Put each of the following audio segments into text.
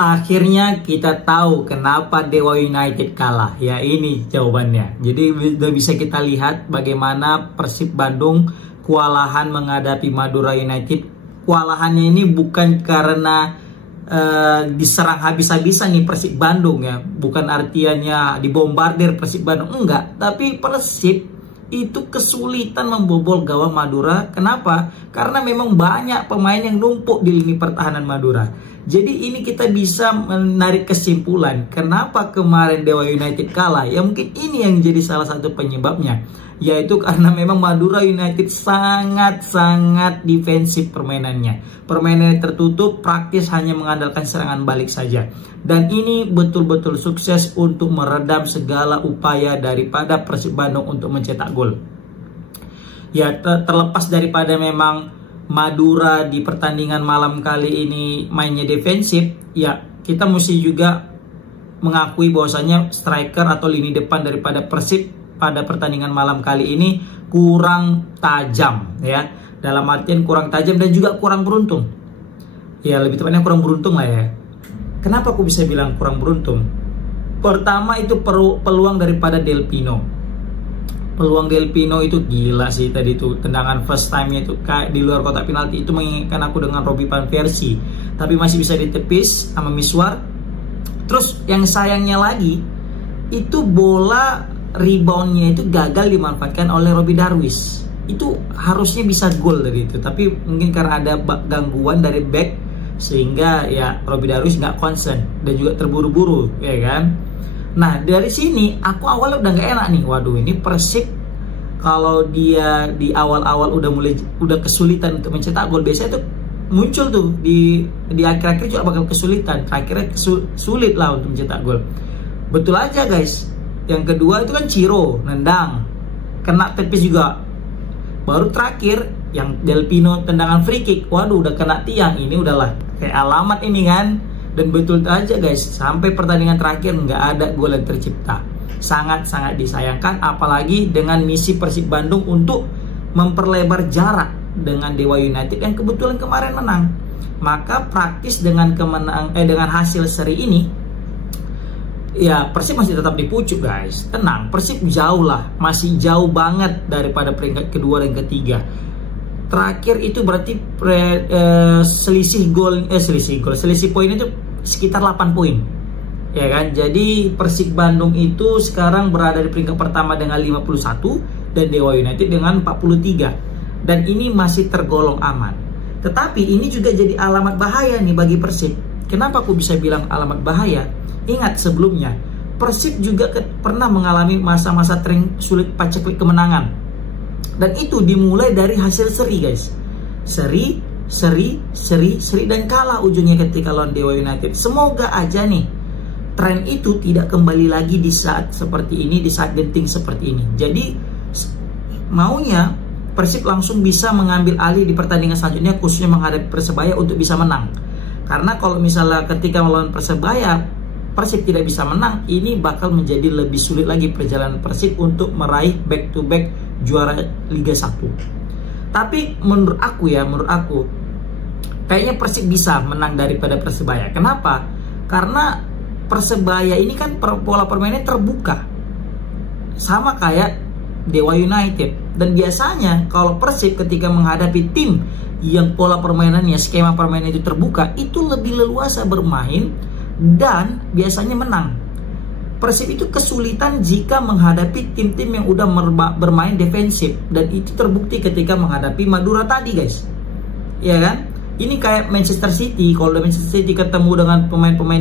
Akhirnya kita tahu kenapa Dewa United kalah. Ya, ini jawabannya. Jadi udah bisa kita lihat bagaimana Persib Bandung kewalahan menghadapi Madura United. Kewalahannya ini bukan karena diserang habis-habisan nih Persib Bandung ya. Bukan artinya dibombardir Persib Bandung, enggak. Tapi Persib itu kesulitan membobol gawang Madura. Kenapa? Karena memang banyak pemain yang numpuk di lini pertahanan Madura. Jadi ini kita bisa menarik kesimpulan kenapa kemarin Dewa United kalah. Ya mungkin ini yang jadi salah satu penyebabnya, yaitu karena memang Madura United sangat-sangat defensif permainannya. Permainannya tertutup, praktis hanya mengandalkan serangan balik saja. Dan ini betul-betul sukses untuk meredam segala upaya daripada Persib Bandung untuk mencetak gol. Ya, terlepas daripada memang Madura di pertandingan malam kali ini mainnya defensif, ya kita mesti juga mengakui bahwasanya striker atau lini depan daripada Persib pada pertandingan malam kali ini kurang tajam ya. Dalam artian kurang tajam dan juga kurang beruntung. Ya, lebih tepatnya kurang beruntung lah ya. Kenapa aku bisa bilang kurang beruntung? Pertama itu peluang daripada Del Pino. Peluang Del Pino itu gila sih tadi tuh. Tendangan first time-nya itu kayak di luar kotak penalti, itu mengingatkan aku dengan Robby van Persie. Tapi masih bisa ditepis sama Miswar. Terus yang sayangnya lagi, itu bola reboundnya itu gagal dimanfaatkan oleh Robby Darwish. Itu harusnya bisa gol dari itu. Tapi mungkin karena ada gangguan dari back, sehingga ya Robby Darwish nggak concern dan juga terburu-buru, ya kan. Nah dari sini aku awalnya udah nggak enak nih. Waduh, ini Persib kalau dia di awal-awal udah kesulitan untuk mencetak gol, biasanya tuh muncul tuh di akhir-akhir juga bakal kesulitan. Akhirnya sulit lah untuk mencetak gol. Betul aja guys. Yang kedua itu kan Ciro nendang, kena tepis juga. Baru terakhir yang Del Pino tendangan free kick, waduh udah kena tiang. Ini udahlah kayak alamat ini kan. Dan betul aja guys, sampai pertandingan terakhir nggak ada gol yang tercipta. Sangat-sangat disayangkan, apalagi dengan misi Persib Bandung untuk memperlebar jarak dengan Dewa United yang kebetulan kemarin menang. Maka praktis dengan dengan hasil seri ini, ya Persib masih tetap di pucuk guys. Tenang, Persib jauh lah, masih jauh banget daripada peringkat kedua dan ketiga. Terakhir itu berarti selisih poin itu sekitar 8 poin, ya kan. Jadi Persib Bandung itu sekarang berada di peringkat pertama dengan 51 dan Dewa United dengan 43, dan ini masih tergolong aman. Tetapi ini juga jadi alamat bahaya nih bagi Persib. Kenapa aku bisa bilang alamat bahaya? Ingat sebelumnya Persib juga pernah mengalami masa-masa tren sulit paceklik kemenangan. Dan itu dimulai dari hasil seri guys. Seri dan kalah ujungnya ketika lawan Dewa United. Semoga aja nih tren itu tidak kembali lagi di saat seperti ini, di saat genting seperti ini. Jadi maunya Persib langsung bisa mengambil alih di pertandingan selanjutnya, khususnya menghadapi Persebaya untuk bisa menang. Karena kalau misalnya ketika melawan Persebaya Persib tidak bisa menang, ini bakal menjadi lebih sulit lagi perjalanan Persib untuk meraih back to back juara Liga 1. Tapi menurut aku kayaknya Persib bisa menang daripada Persebaya. Kenapa? Karena Persebaya ini kan pola permainannya terbuka, sama kayak Dewa United. Dan biasanya kalau Persib ketika menghadapi tim yang pola permainannya, skema permainan itu terbuka, itu lebih leluasa bermain dan biasanya menang. Persib itu kesulitan jika menghadapi tim-tim yang udah bermain defensif, dan itu terbukti ketika menghadapi Madura tadi guys, ya kan. Ini kayak Manchester City, kalau Manchester City ketemu dengan pemain-pemain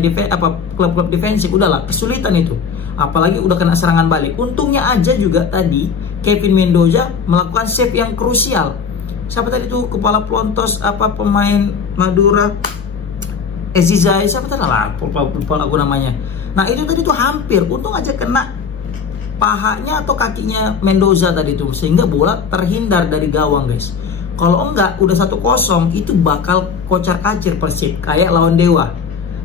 klub-klub defensif, udahlah kesulitan itu, apalagi udah kena serangan balik. Untungnya aja juga tadi Kevin Mendoza melakukan save yang krusial. Siapa tadi tuh kepala pelontos pemain Madura, Ezizai, siapa tadi lah, lupa aku namanya. Nah itu tadi tuh hampir, untung aja kena pahanya atau kakinya Mendoza tadi tuh, sehingga bola terhindar dari gawang guys. Kalau enggak udah 1-0 itu bakal kocar-kacir Persib kayak lawan Dewa.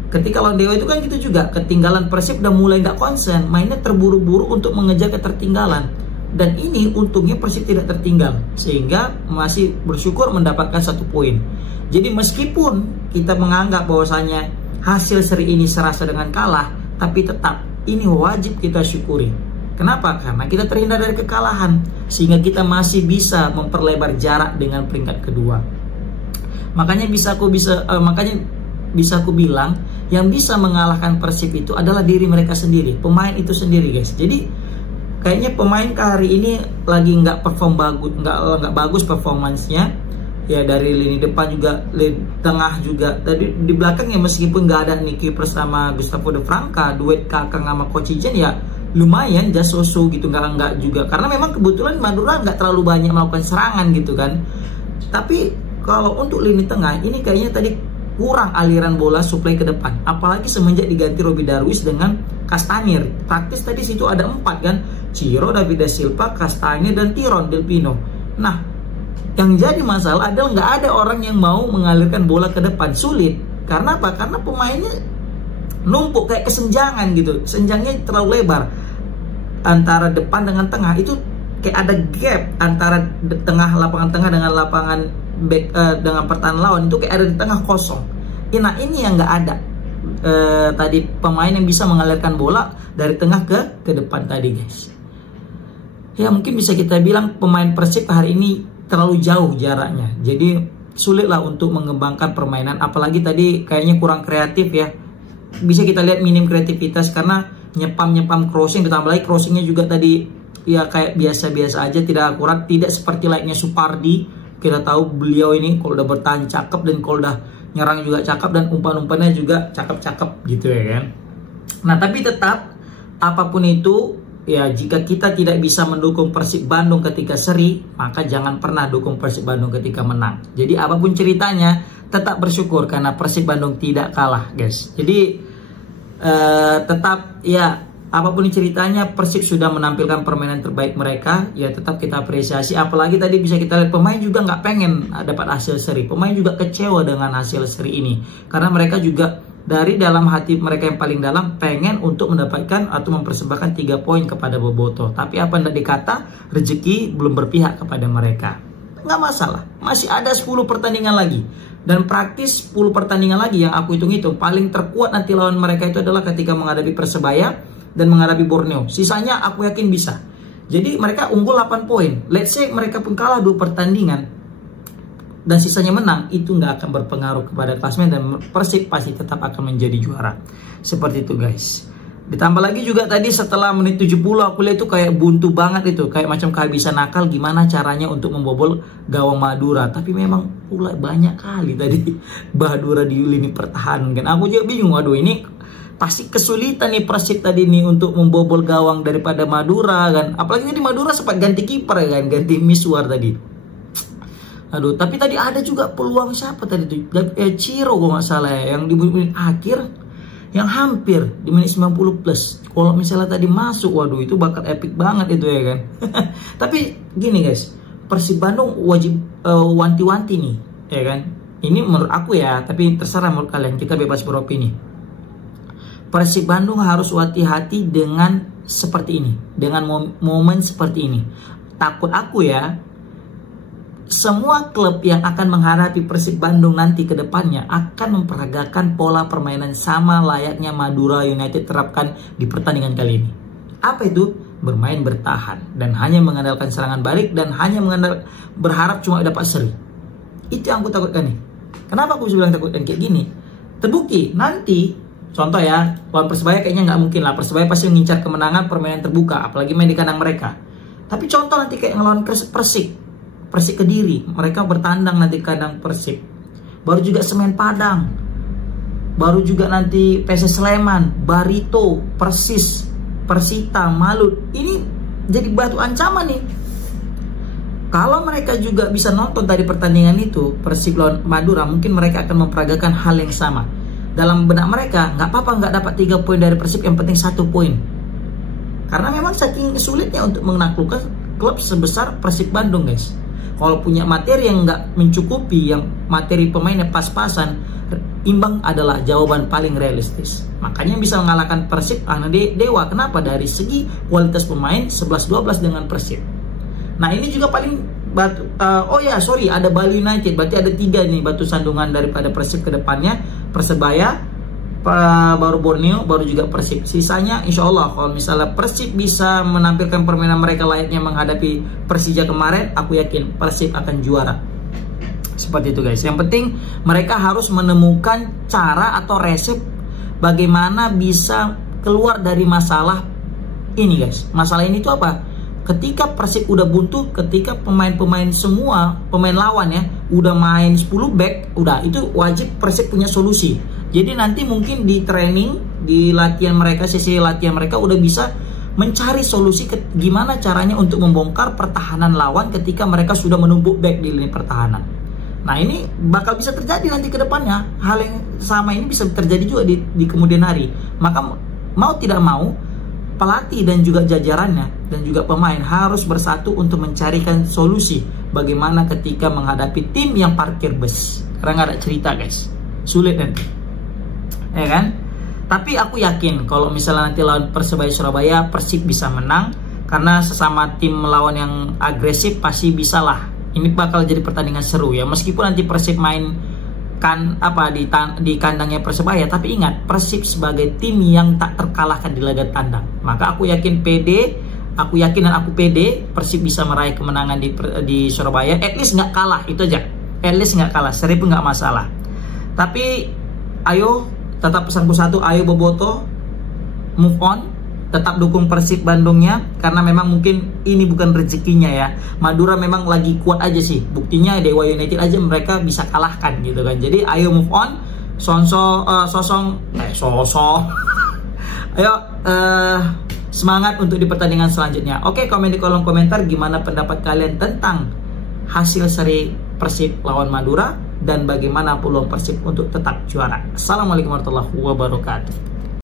Ketika lawan Dewa itu kan gitu juga, ketinggalan Persib udah mulai nggak konsen, mainnya terburu-buru untuk mengejar ketertinggalan. Dan ini untungnya Persib tidak tertinggal, sehingga masih bersyukur mendapatkan 1 poin. Jadi meskipun kita menganggap bahwasanya hasil seri ini serasa dengan kalah, tapi tetap ini wajib kita syukuri. Kenapa? Karena kita terhindar dari kekalahan, sehingga kita masih bisa memperlebar jarak dengan peringkat kedua. Makanya bisa aku bilang yang bisa mengalahkan Persib itu adalah diri mereka sendiri, pemain itu sendiri, guys. Jadi kayaknya pemain hari ini lagi nggak perform bagus, nggak bagus performansnya. Ya, dari lini depan juga, lini tengah juga. Tadi di belakang ya, meskipun nggak ada Niki bersama Gustavo de Franca, duet Kakang sama Coach Ijen ya lumayan, just so gitu, nggak juga. Karena memang kebetulan Madura nggak terlalu banyak melakukan serangan gitu kan. Tapi kalau untuk lini tengah ini kayaknya tadi kurang aliran bola suplai ke depan. Apalagi semenjak diganti Robby Darwish dengan Castagne. Praktis tadi situ ada 4 kan, Ciro, David da Silva, Castagne, dan Tiron Del Pino. Nah, yang jadi masalah adalah nggak ada orang yang mau mengalirkan bola ke depan. Sulit. Karena apa? Karena pemainnya numpuk kayak kesenjangan gitu. Senjangnya terlalu lebar antara depan dengan tengah. Itu kayak ada gap antara lapangan tengah dengan lapangan back, dengan pertahanan lawan. Itu kayak ada di tengah kosong. Nah, ini yang nggak ada. Tadi pemain yang bisa mengalirkan bola dari tengah ke depan tadi, guys. Ya, mungkin bisa kita bilang pemain Persib hari ini terlalu jauh jaraknya. Jadi sulitlah untuk mengembangkan permainan. Apalagi tadi kayaknya kurang kreatif ya. Bisa kita lihat minim kreativitas karena nyepam crossing, ditambah lagi crossingnya juga tadi ya kayak biasa-biasa aja, tidak akurat, tidak seperti layaknya Supardi. Kita tahu beliau ini kalau udah bertahan cakep, dan kalau udah nyerang juga cakep, dan umpan-umpannya juga cakep-cakep gitu ya kan. Nah, tapi tetap apapun itu ya, jika kita tidak bisa mendukung Persib Bandung ketika seri, maka jangan pernah dukung Persib Bandung ketika menang. Jadi apapun ceritanya, tetap bersyukur karena Persib Bandung tidak kalah, guys. Jadi tetap ya, apapun ceritanya, Persib sudah menampilkan permainan terbaik mereka, ya tetap kita apresiasi. Apalagi tadi bisa kita lihat pemain juga nggak pengen dapat hasil seri. Pemain juga kecewa dengan hasil seri ini, karena mereka juga dari dalam hati mereka yang paling dalam pengen untuk mendapatkan atau mempersembahkan 3 poin kepada Boboto. Tapi apa yang dikata, rezeki belum berpihak kepada mereka. Nggak masalah, masih ada 10 pertandingan lagi. Dan praktis 10 pertandingan lagi yang aku hitung-hitung, paling terkuat nanti lawan mereka itu adalah ketika menghadapi Persebaya dan menghadapi Borneo. Sisanya aku yakin bisa. Jadi mereka unggul 8 poin. Let's say mereka pun kalah 2 pertandingan dan sisanya menang, itu nggak akan berpengaruh kepada klasemen, dan Persib pasti tetap akan menjadi juara. Seperti itu, guys. Ditambah lagi juga tadi setelah menit 70 aku lihat itu kayak buntu banget itu, kayak macam kehabisan akal gimana caranya untuk membobol gawang Madura. Tapi memang pula banyak kali tadi Madura di lini pertahanan kan. Aku juga bingung, waduh ini pasti kesulitan nih Persib tadi nih untuk membobol gawang daripada Madura kan. Apalagi tadi Madura sempat ganti kiper kan, ganti Miswar tadi. Aduh, tapi tadi ada juga peluang siapa tadi tuh? Ciro kalau nggak salah ya, yang di menit akhir, yang hampir di menit 90 plus. Kalau misalnya tadi masuk, waduh itu bakal epic banget itu ya kan. Tapi gini guys, Persib Bandung wajib wanti-wanti nih, ya kan. Ini menurut aku ya, tapi terserah menurut kalian, kita bebas beropini. Persib Bandung harus hati-hati dengan seperti ini, dengan momen seperti ini. Takut aku ya, semua klub yang akan menghadapi Persib Bandung nanti ke depannya akan memperagakan pola permainan sama layaknya Madura United terapkan di pertandingan kali ini. Apa itu? Bermain bertahan dan hanya mengandalkan serangan balik dan hanya berharap cuma dapat seri. Itu yang aku takutkan nih. Kenapa aku bisa bilang takutkan kayak gini? Terbukti nanti, contoh ya, lawan Persebaya kayaknya nggak mungkin lah. Persebaya pasti mengincar kemenangan, permainan terbuka, apalagi main di kandang mereka. Tapi contoh nanti kayak ngelawan Persik Kediri, mereka bertandang nanti kandang Persib. Baru juga Semen Padang, baru juga nanti PS Sleman, Barito, Persis, Persita, Malut. Ini jadi batu ancaman nih. Kalau mereka juga bisa nonton tadi pertandingan itu, Persib lawan Madura, mungkin mereka akan memperagakan hal yang sama. Dalam benak mereka, nggak apa-apa nggak dapat 3 poin dari Persib, yang penting 1 poin. Karena memang saking sulitnya untuk menaklukkan klub sebesar Persib Bandung, guys. Kalau punya materi yang nggak mencukupi, yang materi pemainnya pas-pasan, imbang adalah jawaban paling realistis. Makanya bisa mengalahkan Persib karena Dewa. Kenapa? Dari segi kualitas pemain 11-12 dengan Persib. Nah ini juga paling ada Bali United. Berarti ada 3 nih batu sandungan daripada Persib ke depannya. Persebaya, baru Borneo, baru juga Persib. Sisanya insya Allah kalau misalnya Persib bisa menampilkan permainan mereka layaknya menghadapi Persija kemarin, aku yakin Persib akan juara. Seperti itu guys. Yang penting mereka harus menemukan cara atau resep bagaimana bisa keluar dari masalah ini guys. Masalah ini tuh apa? Ketika Persib udah buntu, ketika pemain-pemain semua, pemain lawan ya, udah main 10 back, udah itu wajib Persib punya solusi. Jadi nanti mungkin di training, di latihan mereka, sesi latihan mereka udah bisa mencari solusi gimana caranya untuk membongkar pertahanan lawan ketika mereka sudah menumpuk back di lini pertahanan. Nah ini bakal bisa terjadi nanti ke depannya. Hal yang sama ini bisa terjadi juga di kemudian hari. Maka mau tidak mau, pelatih dan juga jajarannya dan juga pemain harus bersatu untuk mencarikan solusi bagaimana ketika menghadapi tim yang parkir bus. Karena nggak ada cerita guys, sulit nanti, ya kan? Tapi aku yakin kalau misalnya nanti lawan Persebaya Surabaya, Persib bisa menang karena sesama tim melawan yang agresif pasti bisa lah. Ini bakal jadi pertandingan seru ya, meskipun nanti Persib main di kandangnya Persebaya, tapi ingat Persib sebagai tim yang tak terkalahkan di laga tandang. Maka aku yakin pede Persib bisa meraih kemenangan di Surabaya, at least nggak kalah, itu aja, at least nggak kalah, seri pun nggak masalah. Tapi ayo, tetap pesanku satu, ayo Boboto move on, tetap dukung Persib Bandungnya karena memang mungkin ini bukan rezekinya ya. Madura memang lagi kuat aja sih. Buktinya Dewa United aja mereka bisa kalahkan gitu kan. Jadi ayo move on. Ayo semangat untuk di pertandingan selanjutnya. Oke, komen di kolom komentar gimana pendapat kalian tentang hasil seri Persib lawan Madura dan bagaimana peluang Persib untuk tetap juara. Assalamualaikum warahmatullahi wabarakatuh.